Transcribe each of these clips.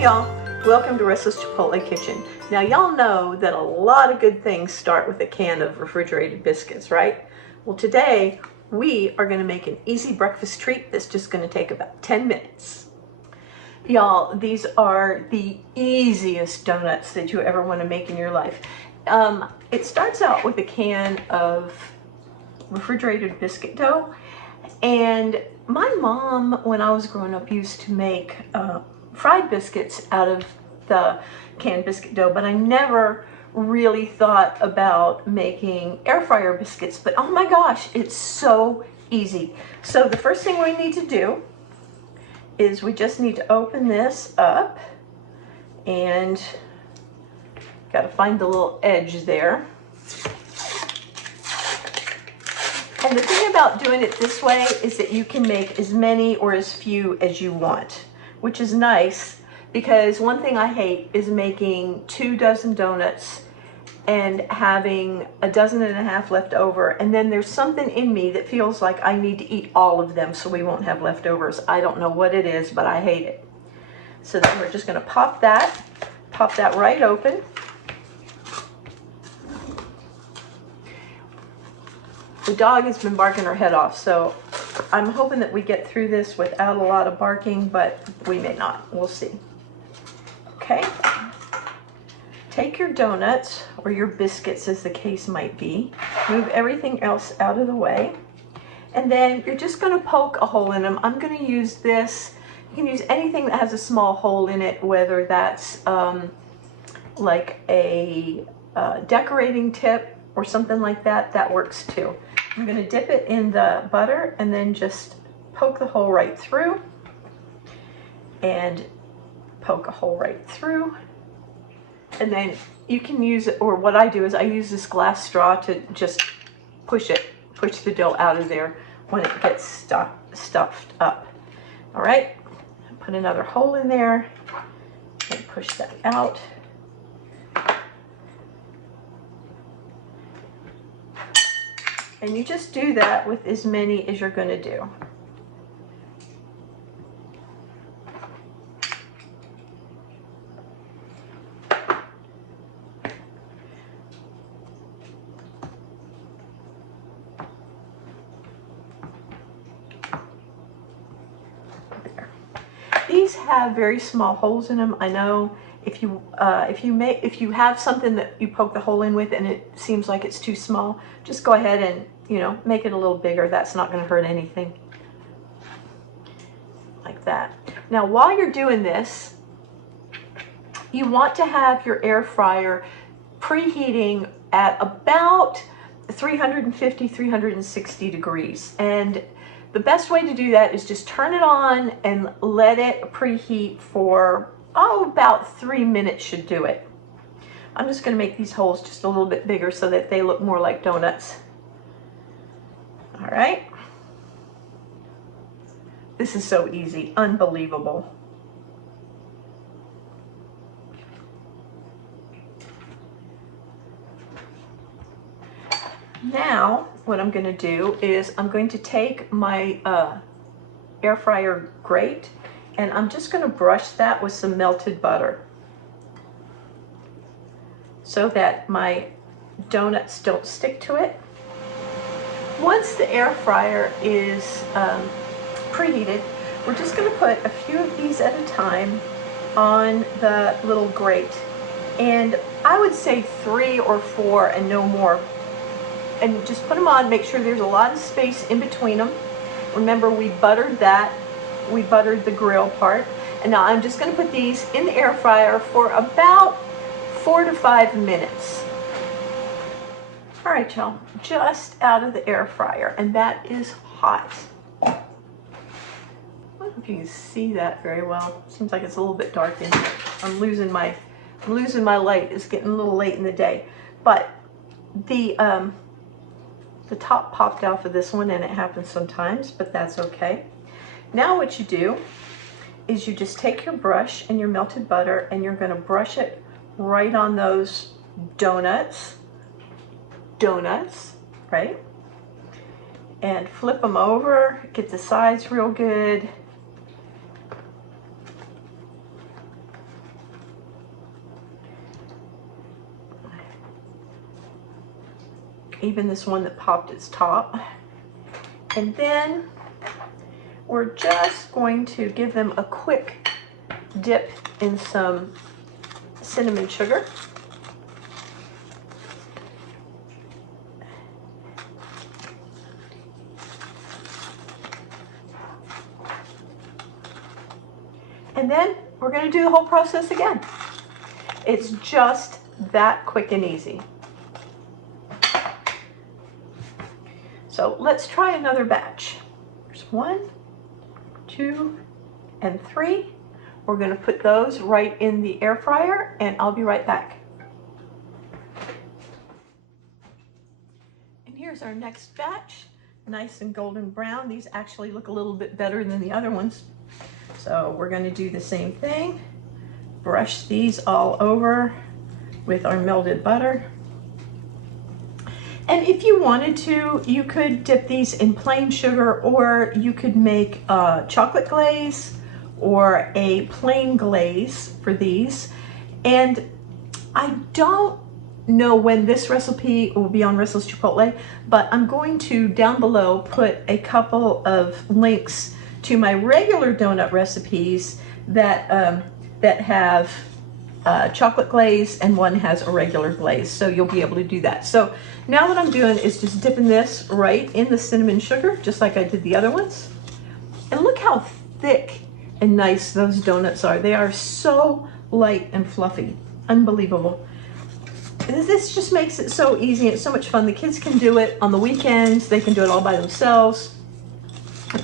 Hey y'all, welcome to Restless Chipotle Kitchen. Now y'all know that a lot of good things start with a can of refrigerated biscuits, right? Well, today we are going to make an easy breakfast treat that's just going to take about 10 minutes. Y'all, these are the easiest donuts that you ever want to make in your life. It starts out with a can of refrigerated biscuit dough, and my mom, when I was growing up, used to make fried biscuits out of the canned biscuit dough, but I never really thought about making air fryer biscuits. But oh my gosh, it's so easy. So the first thing we need to do is we just need to open this up, and got to find the little edge there. And the thing about doing it this way is that you can make as many or as few as you want, which is nice, because one thing I hate is making 2 dozen donuts and having 1.5 dozen left over, and then there's something in me that feels like I need to eat all of them so we won't have leftovers. I don't know what it is, but I hate it. So then we're just going to pop that right open. The dog has been barking her head off, so I'm hoping that we get through this without a lot of barking, but we may not. We'll see. Okay. Take your donuts, or your biscuits as the case might be. Move everything else out of the way. And then you're just going to poke a hole in them. I'm going to use this. You can use anything that has a small hole in it, whether that's like a decorating tip or something like that. That works too. I'm going to dip it in the butter and then just poke the hole right through, and poke a hole right through. And then you can use, or what I do is I use this glass straw to just push the dough out of there when it gets stuffed up. All right, put another hole in there and push that out. And you just do that with as many as you're going to do. There. These have very small holes in them. I know if you have something that you poke the hole in with and it seems like it's too small, just go ahead and, make it a little bigger. That's not going to hurt anything. Like that. Now, while you're doing this, you want to have your air fryer preheating at about 350, 360 degrees. And the best way to do that is just turn it on and let it preheat for, about 3 minutes should do it. I'm just going to make these holes just a little bit bigger so that they look more like donuts. All right. This is so easy, unbelievable. Now, what I'm going to do is I'm going to take my air fryer grate, and I'm just going to brush that with some melted butter so that my donuts don't stick to it. Once the air fryer is preheated, we're just going to put a few of these at a time on the little grate. And I would say 3 or 4 and no more. And just put them on, make sure there's a lot of space in between them. Remember, we buttered that. We buttered the grill part. And now I'm just going to put these in the air fryer for about 4 to 5 minutes. All right, y'all, just out of the air fryer, and that is hot. I don't know if you can see that very well. Seems like it's a little bit dark in here. I'm losing my light. It's getting a little late in the day. But the top popped off of this one, and it happens sometimes, but that's okay. Now what you do is you just take your brush and your melted butter, and you're going to brush it right on those donuts, right? And flip them over, get the sides real good. even this one that popped its top. And then we're just going to give them a quick dip in some cinnamon sugar. And then we're going to do the whole process again. It's just that quick and easy. So let's try another batch. There's 1, 2, and 3. We're going to put those right in the air fryer, and I'll be right back. And here's our next batch. Nice and golden brown. These actually look a little bit better than the other ones. So we're going to do the same thing. Brush these all over with our melted butter. And if you wanted to, you could dip these in plain sugar, or you could make chocolate glaze or a plain glaze for these. And I don't know when this recipe will be on Restless Chipotle, but I'm going to down below put a couple of links to my regular donut recipes that that have chocolate glaze, and one has a regular glaze, so you'll be able to do that. So now what I'm doing is just dipping this right in the cinnamon sugar, just like I did the other ones. And look how thick and nice those donuts are. They are so light and fluffy. Unbelievable. This just makes it so easy. It's so much fun. The kids can do it on the weekends. They can do it all by themselves.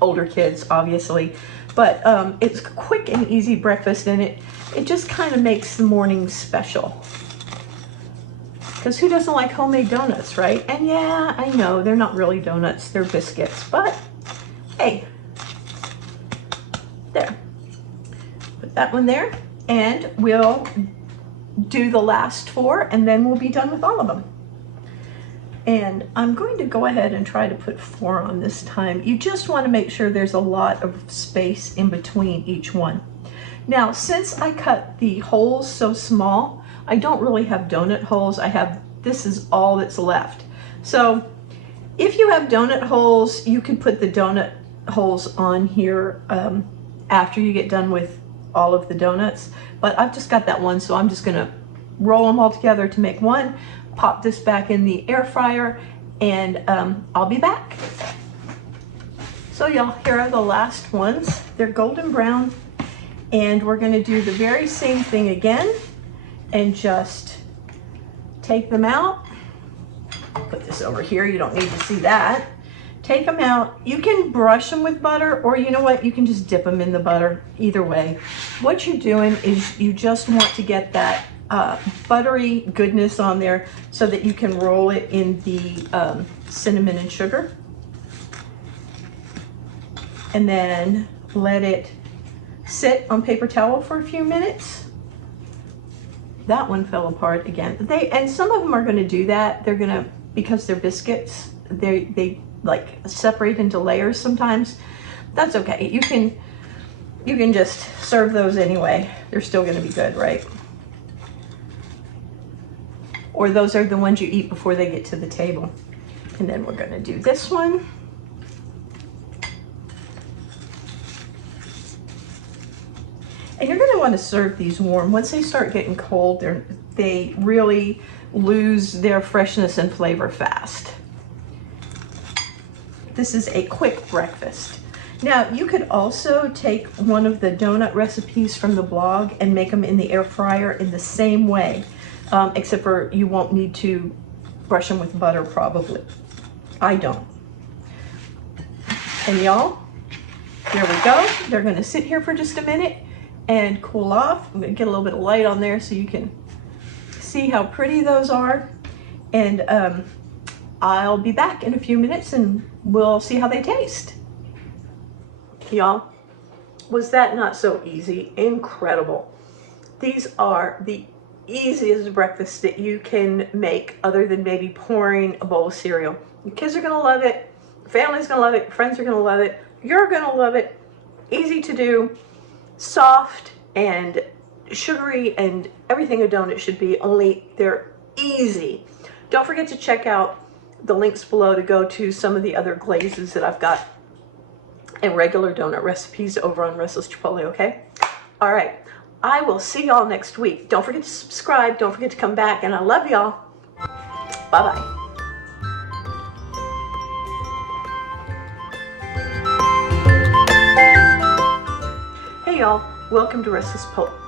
Older kids, obviously. But it's a quick and easy breakfast, and it just kind of makes the morning special. Because who doesn't like homemade donuts, right? And yeah, I know, they're not really donuts, they're biscuits. But hey, there. Put that one there, and we'll do the last 4, and then we'll be done with all of them. And I'm going to go ahead and try to put 4 on this time. You just want to make sure there's a lot of space in between each one. Now, since I cut the holes so small, I don't really have donut holes. This is all that's left. So if you have donut holes, you can put the donut holes on here after you get done with all of the donuts. But I've just got that one, so I'm just gonna roll them all together to make one, pop this back in the air fryer, and I'll be back. So y'all, here are the last ones. They're golden brown, and we're gonna do the very same thing again and just take them out. Put this over here, you don't need to see that. Take them out. You can brush them with butter, or you know what, you can just dip them in the butter. Either way, what you're doing is you just want to get that buttery goodness on there so that you can roll it in the cinnamon and sugar, and then let it sit on paper towel for a few minutes. That one fell apart again. And some of them are going to do that. They're going to, because they're biscuits, they like separate into layers sometimes. That's okay. You can just serve those anyway. They're still going to be good, right? Or those are the ones you eat before they get to the table. And then we're going to do this one. And you're going to want to serve these warm. Once they start getting cold, they really lose their freshness and flavor fast. This is a quick breakfast. Now, you could also take one of the donut recipes from the blog and make them in the air fryer in the same way, except for you won't need to brush them with butter probably. I don't. And y'all, there we go. They're going to sit here for just a minute and cool off. I'm going to get a little bit of light on there so you can see how pretty those are. And I'll be back in a few minutes and we'll see how they taste. Y'all, was that not so easy? Incredible. These are the easiest breakfast that you can make, other than maybe pouring a bowl of cereal. Your kids are going to love it. Your family's going to love it. Your friends are going to love it. You're going to love it. Easy to do. Soft and sugary and everything a donut should be, only they're easy. Don't forget to check out the links below to go to some of the other glazes that I've got and regular donut recipes over on Restless Chipotle, okay? All right, I will see y'all next week. Don't forget to subscribe. Don't forget to come back, and I love y'all. Bye-bye. Hey y'all, welcome to Restless Chipotle.